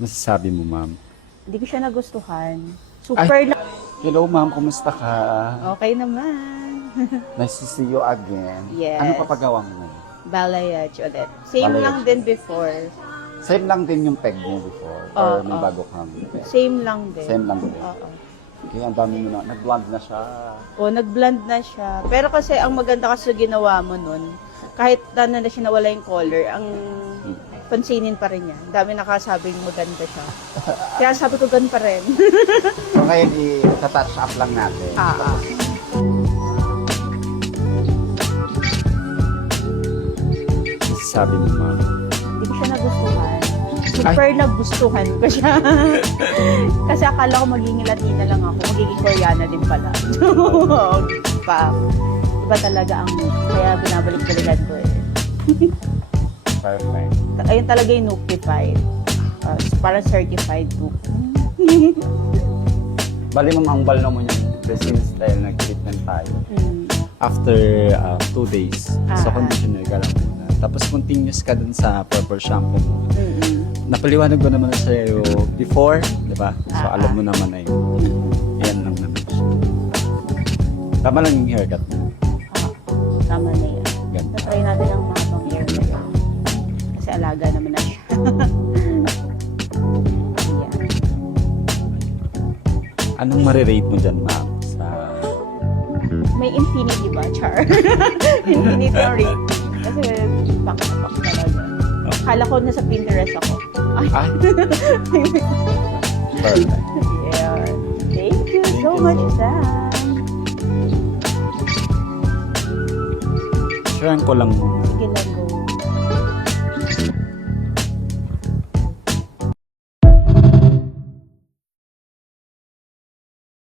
Masasabi mo, ma'am? Hindi ko siya nagustuhan. Super na... Hello, ma'am. Kumusta ka? Okay naman. Nice to see you again. Yes. Ano papagawa mo ngayon? Balayage ulit. Same Balayage. lang din before. Same lang din yung peg mo before? Or may bago kang peg? Same lang din. Same lang din. Oo. Okay, ang dami mo na. Nag-blonde na siya. O, nag-blend na siya. Pero kasi ang maganda kasi ginawa mo nun, kahit na siya nawala yung color, ang pansinin pa rin niya. Ang dami nakasabing maganda siya. Kaya sabi ko, gan pa rin. So ngayon, i-touch up lang natin. Masasabi mo, ma'am? Hindi ko siya nagustuhan. Super nagustuhan ko siya. Kasi akala ko magiging Latina lang ako. Magiging Koreana din pala. Iba talaga ang mood. Kaya binabalik-balikan ko eh. Perfect. Ayun talaga yung notified. Parang certified book. Bali, ma'am, ang bal naman yung dressing style, nag-treatment tayo. After 2 days, so conditioner ka lang muna. Tapos continuous ka dun sa proper shampoo mo. Napaliwanag ko naman sa'yo before, di ba? So alam mo naman na yun. Yan lang naman siya. Tama lang yung haircut mo. Tama na yan. Ganda. Natry natin ang mahabang hair na yan. Kasi alaga naman na siya. Ayan. Anong marirate mo dyan, ma'am? Sa... May infinity ba, Char? Infinity rate. Kasi back to back talaga. Kala ko nasa Pinterest ako. Ay! Perfect. Yeah. Thank you so much, Sam. Sharean ko lang muna. Sige lang, go.